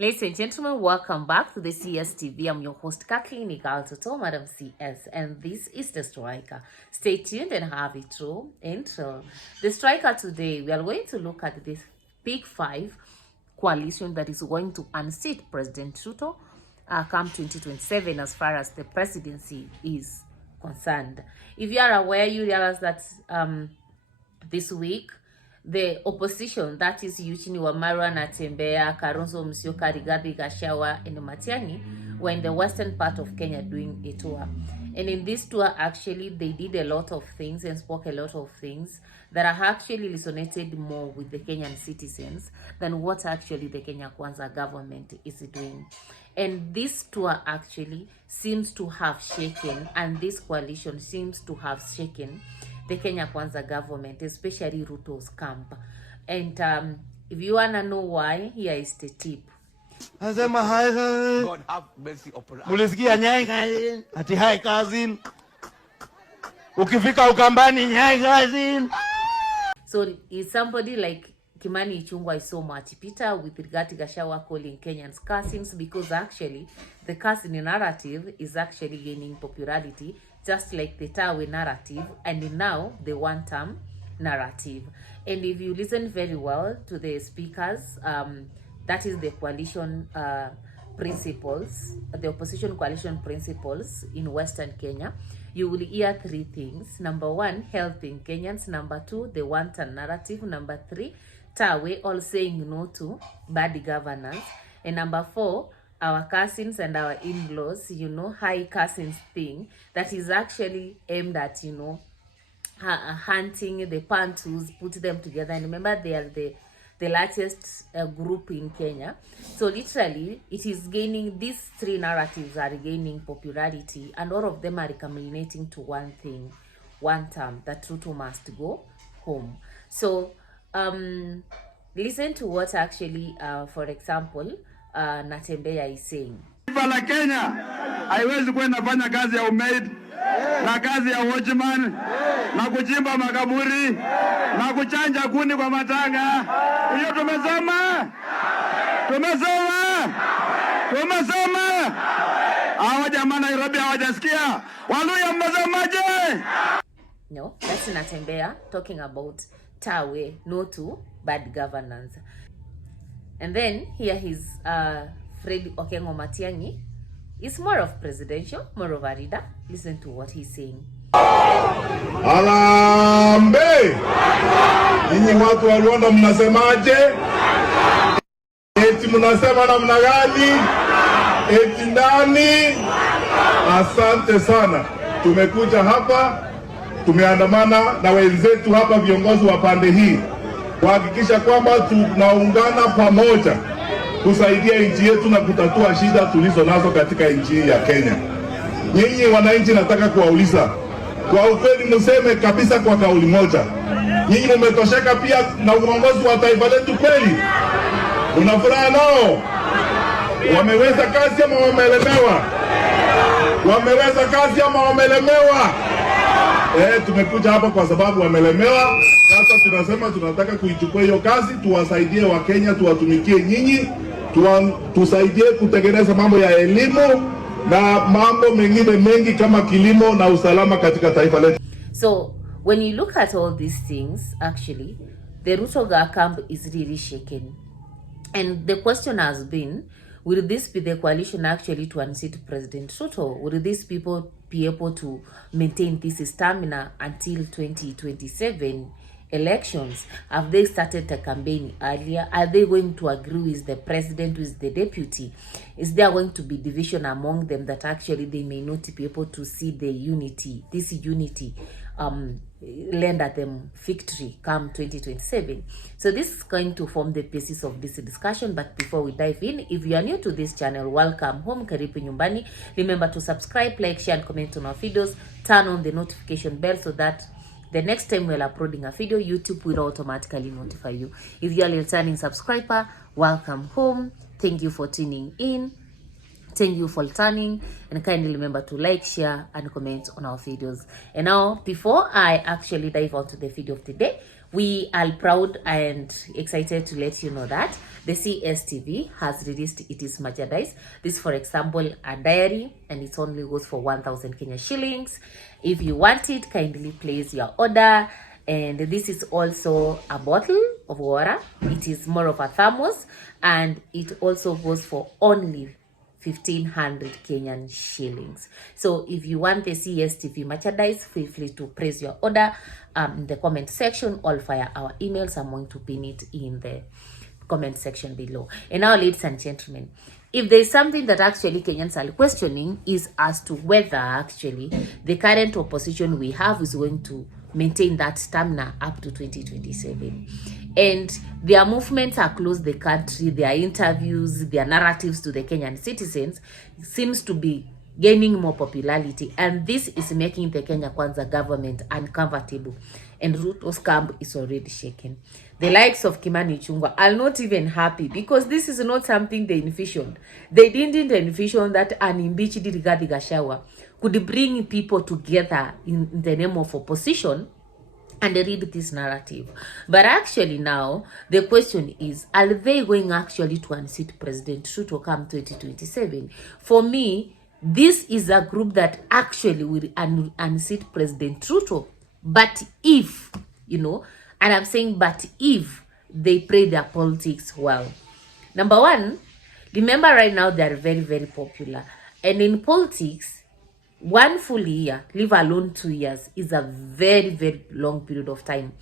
Ladies and gentlemen, welcome back to the CSTV. I'm your host, Kathleen Igaltoto, Madam CS, and this is The Striker. Stay tuned and have a true intro. The Striker today, we are going to look at this Big Five coalition that is going to unseat President Ruto come 2027 as far as the presidency is concerned. If you are aware, you realize that this week, the opposition, that is Eugene Wamalwa, Natembeya, Kalonzo Musyoka, Rigathi Gachagua, and Matiang'i, were in the western part of Kenya doing a tour. And in this tour, actually, they did a lot of things and spoke a lot of things that are actually resonated more with the Kenyan citizens than what actually the Kenya Kwanza government is doing. And this tour actually seems to have shaken, and this coalition seems to have shaken the Kenya Kwanza government, especially Ruto's camp. And if you wanna know why, here is the tip. Nasema hai God have mercy upon us. Mulisikia nyai kazi, ati hai kazi. Ukifika Ukambani nyai kazi. So is somebody like Kimani Ichung'wah is so much Peter with Rigathi Gachagua calling Kenyans cousins, because actually the cousin narrative is actually gaining popularity, just like the Tawe narrative and now the one-term narrative. And if you listen very well to the speakers, that is the coalition principles, the opposition coalition principles in Western Kenya, you will hear three things. Number one, helping Kenyans. Number two, the one-term narrative. Number three, Tawe all saying no to bad governance. And number four, our cousins and our in-laws, high cousins thing that is actually aimed at, hunting the Pantus, put them together. And remember, they are the largest group in Kenya. So literally, it is gaining, these three narratives are gaining popularity, and all of them are culminating to one thing, one term, that Ruto must go home. So listen to what actually, for example, Natembeya is saying. Taifa la Kenya haiwezi kwenda fanya kazi ya umaid na kazi ya watchman na kuchimba makaburi na kuchanja kuni kwa matanga. Hiyo tumesema. Hawa jamaa Nairobi hawajasikia. Waluya mmesemaje? No, that's Natembeya talking about Tawe, no to bad governance. And then here is Fred Okengo Matiang'i. It's more of presidential, more of a leader. Listen to what he's saying. Alambe! Ninyi watu wa Rwanda mnasemaje? Eti mnasema namna gani? Eti ndani? Asante sana. Tumekuja hapa, tumeandamana na wenzetu hapa, viongozi wa pande hii, kuhakikisha kwamba tunaungana pamoja kusaidia nchi yetu na kutatua shida tulizo nazo katika nchi ya Kenya. Nyinyi wananchi, nataka kuwauliza kwa ukweli, mseme kabisa kwa kauli moja, nyinyi mmetosheka pia na uongozi wa taifa letu kweli? Una furaha nao? Wameweza kazi ama wamelemewa? Wameweza kazi ama wamelemewa? Tumekuja hapa kwa sababu wamelemewa. Sasa tunasema tunataka kuichukua hiyo kazi, tuwasaidie wa Kenya, tuwatumikie nyinyi, tusaidie kutengeneza mambo ya elimu na mambo mengine mengi kama kilimo na usalama katika taifa letu. So when you look at all these things, actually the Ruto camp is really shaken, and the question has been, will this be the coalition actually to unseat President Ruto? Will these people be able to maintain this stamina until 2027 elections? Have they started the campaign earlier? Are they going to agree with the president, with the deputy? Is there going to be division among them that actually they may not be able to see the unity, this unity lend at them victory come 2027? So this is going to form the basis of this discussion. But before we dive in, if you are new to this channel, welcome home, karibu nyumbani. Remember to subscribe, like, share and comment on our videos. Turn on the notification bell so that the next time we're uploading a video, YouTube will automatically notify you. If you are a returning subscriber, welcome home. Thank you for tuning in. Thank you for turning, and kindly remember to like, share and comment on our videos. And now, before I actually dive onto the video of the day, We are proud and excited to let you know that the CSTV has released its merchandise. This, for example, a diary, and it only goes for 1,000 Kenya shillings. If you want it, kindly place your order. And this is also a bottle of water. It is more of a thermos, and it also goes for only 1,500 Kenyan shillings. So if you want the CSTV merchandise, feel free to place your order in the comment section or via our emails. I'm going to pin it in the comment section below. And now, ladies and gentlemen, if there's something that actually Kenyans are questioning is as to whether actually the current opposition we have is going to maintain that stamina up to 2027. And their movements across the country, their interviews, their narratives to the Kenyan citizens seems to be gaining more popularity, and this is making the Kenya Kwanza government uncomfortable, and Ruto's camp is already shaken. The likes of Kimani Ichung'wah are not even happy because this is not something they envisioned. They didn't envision that an impeached Rigathi Gachagua could bring people together in the name of opposition and read this narrative. But actually now, the question is, are they going actually to unseat President Ruto come 2027? For me, this is a group that actually will unseat President Ruto. But if, and I'm saying but if they play their politics well. Number one, remember right now they are very, very popular. And in politics, 1 full year, leave alone 2 years, is a very, very long period of time.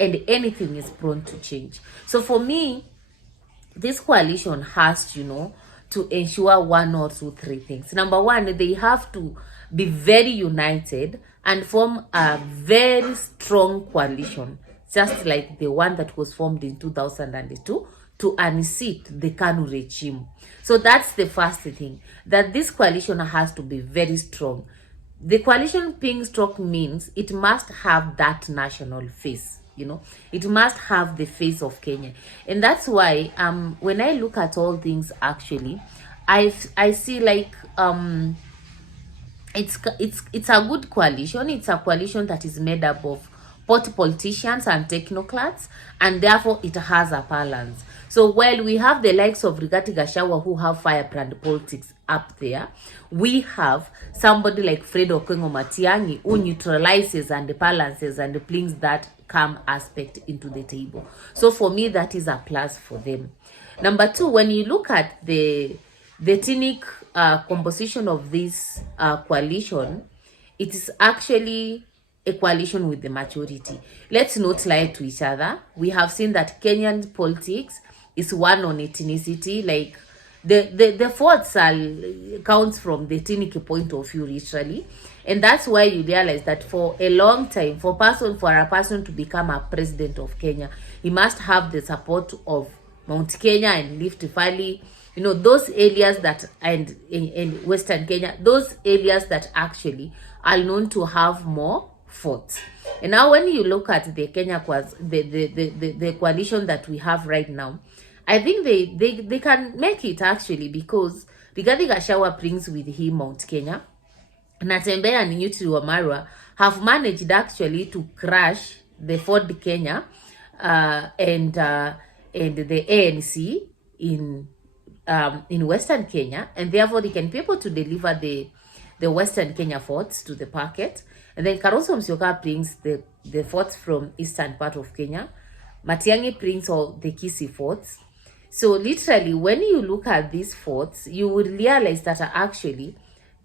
And anything is prone to change. So for me, this coalition has, to ensure 1 or 2, 3 things. Number one, they have to be very united and form a very strong coalition, just like the one that was formed in 2002 to unseat the KANU regime. So that's the first thing, that this coalition has to be very strong. The coalition being strong means it must have that national face. It must have the face of Kenya. And that's why when I look at all things, actually I see like it's a good coalition. It's a coalition that is made up of both politicians and technocrats, and therefore it has a balance. So while we have the likes of Rigathi Gachagua who have firebrand politics up there, we have somebody like Fred Okengo Matiang'i who neutralizes and balances and brings that calm aspect into the table. So for me, that is a plus for them. Number two, when you look at the ethnic composition of this coalition, it is actually a coalition with the majority. Let's not lie to each other. We have seen that Kenyan politics is one on ethnicity. Like the votes counts from the ethnic point of view, literally. And that's why you realize that for a long time, for a person to become a president of Kenya, he must have the support of Mount Kenya and Rift Valley, those areas that, and in Western Kenya, those areas that actually are known to have more votes. And now when you look at the Kenya the coalition that we have right now, I think they can make it actually, because Rigathi Gachagua brings with him Mount Kenya. Natembeya and Nyuti Wamarwa have managed actually to crash the Ford Kenya and the ANC in Western Kenya, and therefore they can be able to deliver the Western Kenya forts to the market. And then Kalonzo Musyoka brings the forts from eastern part of Kenya. Matiang'i brings all the Kisii forts. So literally, when you look at these forts, you will realize that actually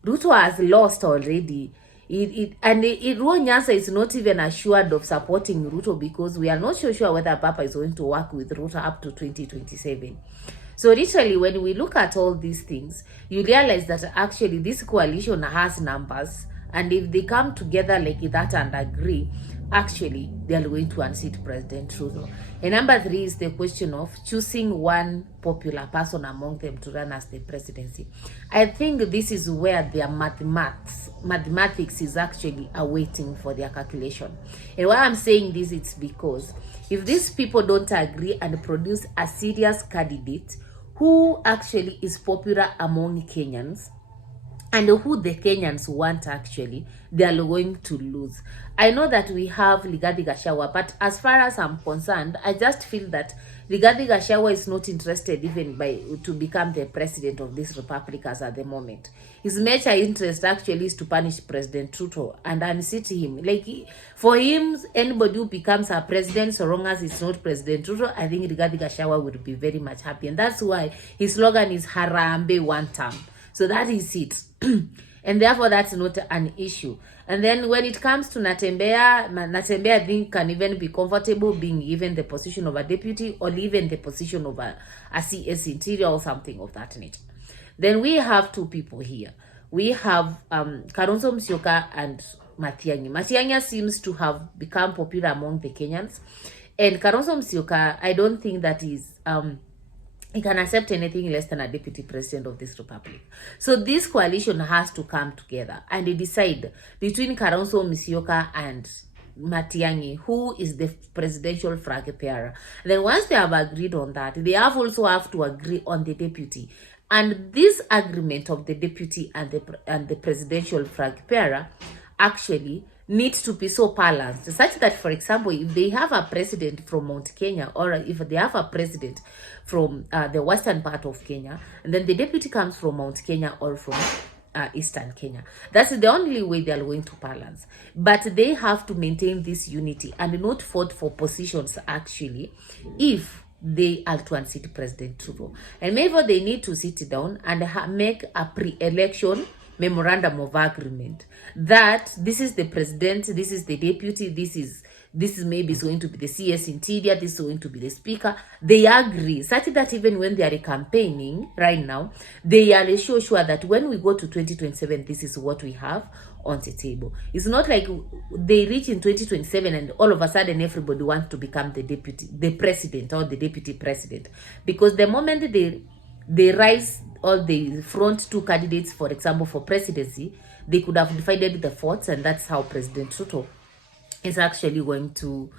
Ruto has lost already. Ruo Nyasa is not even assured of supporting Ruto, because we are not so sure whether Papa is going to work with Ruto up to 2027. So literally, when we look at all these things, you realize that actually this coalition has numbers, and if they come together like that and agree, actually they are going to unseat President Ruto. And number three is the question of choosing one popular person among them to run as the presidency. I think this is where their mathematics is actually awaiting for their calculation. And why I'm saying this, it's because if these people don't agree and produce a serious candidate who actually is popular among Kenyans, and who the Kenyans want actually, they are going to lose. I know that we have Rigathi Gachagua, but as far as I'm concerned, I just feel that Rigathi Gachagua is not interested even to become the president of this republic as at the moment. His major interest actually is to punish President Ruto and unseat him. Like, for him, anybody who becomes a president, so long as it's not President Ruto, I think Rigathi Gachagua would be very much happy. And that's why his slogan is Harambe one term. So that is it. And therefore, that's not an issue. And then when it comes to Natembeya, I think can even be comfortable being even the position of a deputy or even the position of a CS interior or something of that nature. Then we have two people here. We have Kalonzo Musyoka and Matiang'i. Matiang'i seems to have become popular among the Kenyans. And Kalonzo Musyoka, I don't think that is... he can accept anything less than a deputy president of this republic. So this coalition has to come together and they decide between Kalonzo Musyoka and Matiang'i who is the presidential flag bearer. Then once they have agreed on that, they also have to agree on the deputy. And this agreement of the deputy and the presidential flag bearer actually needs to be so balanced, such that, for example, if they have a president from Mount Kenya, or if they have a president from the western part of Kenya, and then the deputy comes from Mount Kenya or from eastern Kenya, that's the only way they are going to balance. But they have to maintain this unity and not vote for positions actually if they are to unseat President Ruto. And maybe they need to sit down and make a pre-election memorandum of agreement that this is the president, this is the deputy, this is maybe going to be the CS interior, this is going to be the speaker. They agree such that even when they are campaigning right now, they are sure that when we go to 2027, this is what we have on the table. It's not like they reach in 2027 and all of a sudden everybody wants to become the president or the deputy president, because the moment they rise all the front two candidates, for example, for presidency, they could have divided the votes, and that's how President Ruto is actually going to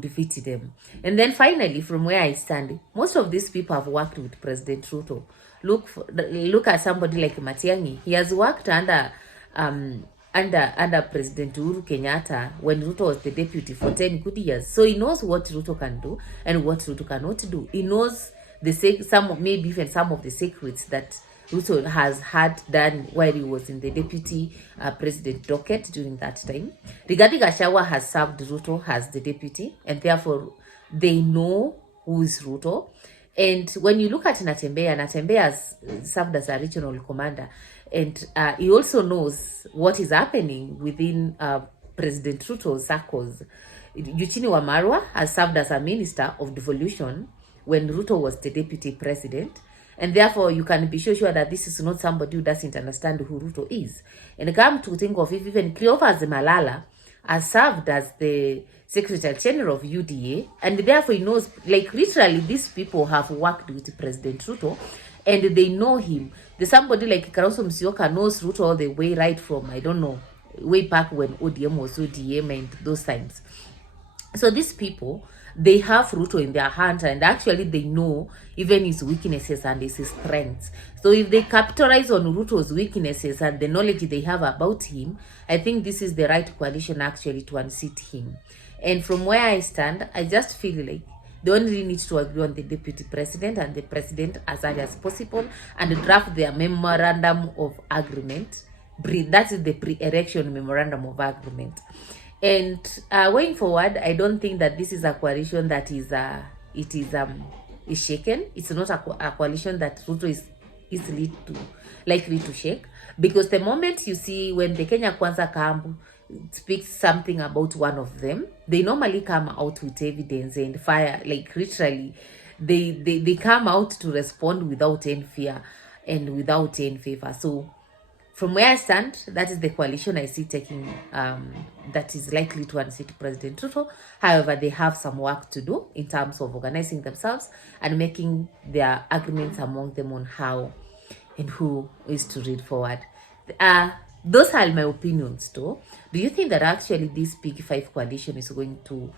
defeat them. And then finally, from where I stand, most of these people have worked with President Ruto. Look at somebody like Matiang'i. He has worked under President Uhuru Kenyatta when Ruto was the deputy for 10 good years. So he knows what Ruto can do and what Ruto cannot do. He knows maybe even some of the secrets that Ruto has had done while he was in the deputy president docket during that time. Rigathi Gachagua has served Ruto as the deputy, and therefore they know who is Ruto. And when you look at Natembeya has served as a regional commander, and he also knows what is happening within President Ruto's circles. Eugene Wamalwa has served as a minister of devolution when Ruto was the deputy president. And therefore, you can be sure that this is not somebody who doesn't understand who Ruto is. And come to think of it, even Cleophas Malala has served as the Secretary General of UDA. And therefore, he knows, like literally, these people have worked with President Ruto and they know him. There's somebody like Kalonzo Musyoka knows Ruto all the way right from, I don't know, way back when ODM was ODM and those times. So these people, they have Ruto in their hands, and actually they know even his weaknesses and his strengths. So if they capitalize on Ruto's weaknesses and the knowledge they have about him, I think this is the right coalition actually to unseat him. And from where I stand, I just feel like they only need to agree on the deputy president and the president as early as possible and draft their memorandum of agreement. That is the pre-election memorandum of agreement. And going forward, I don't think that this is a coalition that is shaken. It's not a coalition that Ruto is easily likely to shake, because the moment you see when the Kenya Kwanza camp speaks something about one of them, they normally come out with evidence and fire, like literally they come out to respond without any fear and without any favor. So from where I stand, that is the coalition I see taking, that is likely to unseat President Ruto. However, they have some work to do in terms of organizing themselves and making their agreements among them on how and who is to lead forward. Those are my opinions though. Do you think that actually this Big Five coalition is going to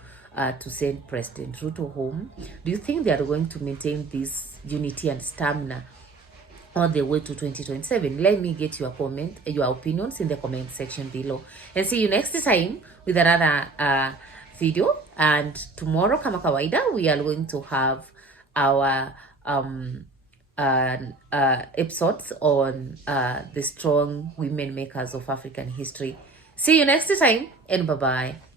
send President Ruto home? Do you think they are going to maintain this unity and stamina all the way to 2027. Let me get your opinions in the comment section below, and see you next time with another video. And tomorrow, kama kawaida, we are going to have our episodes on the strong women makers of African history. See you next time, and bye bye.